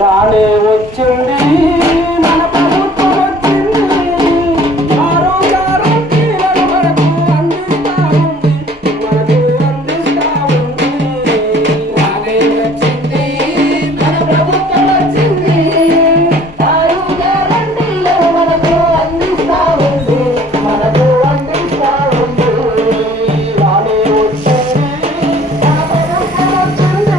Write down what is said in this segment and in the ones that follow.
రానే వచ్చింది మన ప్రభుత్వం వచ్చింది ఆరోగ్యారోగ్యాలను మనకు అందిస్తా ఉంది మనకు అందిస్తా ఉంది రానే వచ్చింది మన ప్రభుత్వం వచ్చింది ఆరోగ్యారోగ్యాలను మనకు అందిస్తా ఉంది మనకు అందిస్తా ఉంది రానే వచ్చింది మన ప్రభుత్వం వచ్చింది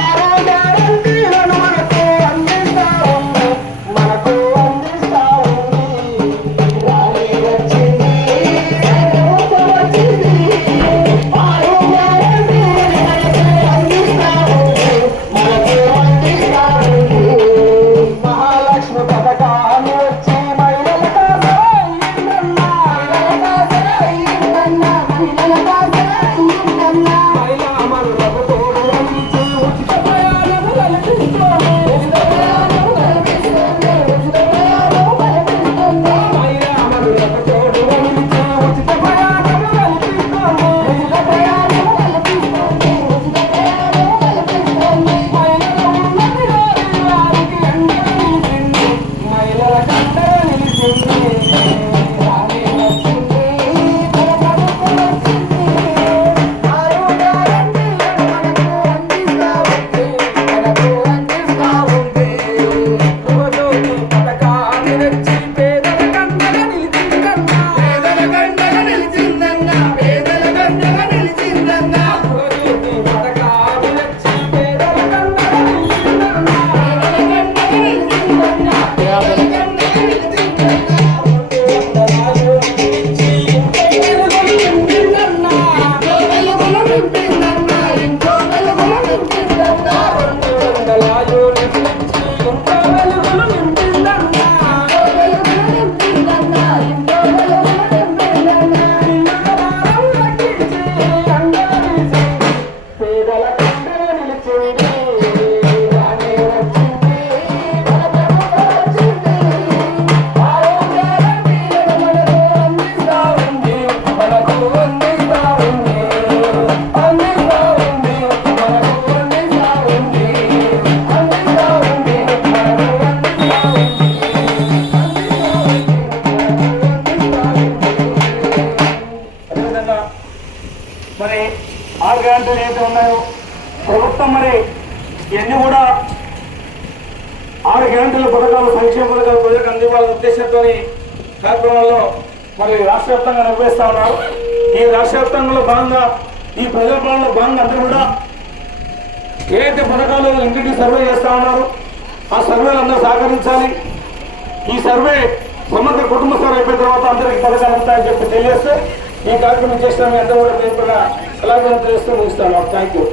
ఆరోగ్యారోగ్యాలను మనకు అందిస్తా ఉంది మనకు అందిస్తా ఉంది రానే వచ్చింది మన ప్రభుత్వం వచ్చింది ఆరోగ్యారోగ్యాలను మనకు అందిస్తా ఉంది మనకు అందిస్తా ఉంది మహాలక్ష్మి పథకాన్ని వచ్చి మహిళల కోసం అయ్యిందన్నా మహిళల కోసం అయ్యిందన్నా మహిళా అమరులకు తోడు అందించి ఉచిత ప్రయాణం కల్పిస్తోంది ఉచిత ప్రయాణం కల్పిస్తోంది ఉచిత ప్రయాణం కల్పిస్తోంది మహిళా అమరులకు తోడు అందించి ఉచిత ప్రయాణం కల్పిస్తోంది ఉచిత ప్రయాణం కల్పిస్తోంది ఉచిత ప్రయాణం కల్పిస్తోంది మహిళల ఉన్నతి వారికి అండగా నిలిచింది మహిళల కండగా నిలిచింది రానే వచ్చింది మన ప్రభుత్వం వచ్చింది ఆరోగ్యారోగ్యాలను మనకు అందిస్తా ఉంది మనకు అందిస్తా ఉంది యువజ్యోతి పథకాన్ని తెచ్చి పేదల కండగా నిలిచిందన్నా పేదల కండగా నిలిచిందన్నా పేదల కండగా నిలిచిందన్నా యువజ్యోతి పథకాన్ని తెచ్చి పేదల కండగా నిలిచిందన్నా పేదల కండగా నిలిచిందన్నా పేదల కండగా నిలిచిందన్నా వందనాలు నిలిచి ఇంట్లో వెలుగులు నింపిందన్నా వెలుగులు నింపిందన్నా ఇంట్లో వెలుగులు నింపిందన్నా 200 నిలిచి ఇంట్లో వెలుగులు నింపిందన్నా వెలుగులు నింపిందన్నా ఇంట్లో వెలుగులు నింపిందన్నా పిల్లల భారం తగ్గించి అండగా నిలిచింది పేదల కండగా నిలిచింది రానే వచ్చింది మన ప్రభుత్వం వచ్చింది ఆరోగ్యారోగ్యాలను మనకు అందిస్తా ఉంది మనకు అందిస్తా ఉంది అందిస్తా ఉంది మనకు అందిస్తా ఉంది అందిస్తా ఉంది మనకు అందిస్తా ఉంది అదేవిధంగా మరి 6 గ్యారెంటీలు ఏదైతే ఉన్నాయో ప్రభుత్వం మరి ఇవన్నీ కూడా 6 గ్యారెంటీల పథకాలు సంక్షేమ పథకాలు ప్రజలకు అందివ్వాలనే ఉద్దేశంతో కార్యక్రమంలో మరి రాష్ట్ర వ్యాప్తంగా నిర్వహిస్తా ఉన్నారు. ఈ రాష్ట్ర వ్యాప్తంగా భాగంగా ఈ ప్రజల పాలనలో భాగంగా అందరూ కూడా ఏదైతే పథకాలు ఇంటింటి సర్వే చేస్తా ఉన్నారో ఆ సర్వేలు అందరూ సహకరించాలి. ఈ సర్వే సమగ్ర కుటుంబ సర్వే అయిపోయిన తర్వాత అందరికీ పథకాలు ఉంటాయని చెప్పి తెలియజేస్తూ ఈ కార్యక్రమం చేసిన మీ అందరూ కూడా పేరుగా కళాకారులు తెలియస్తూ ముగిస్తాను. Thank you.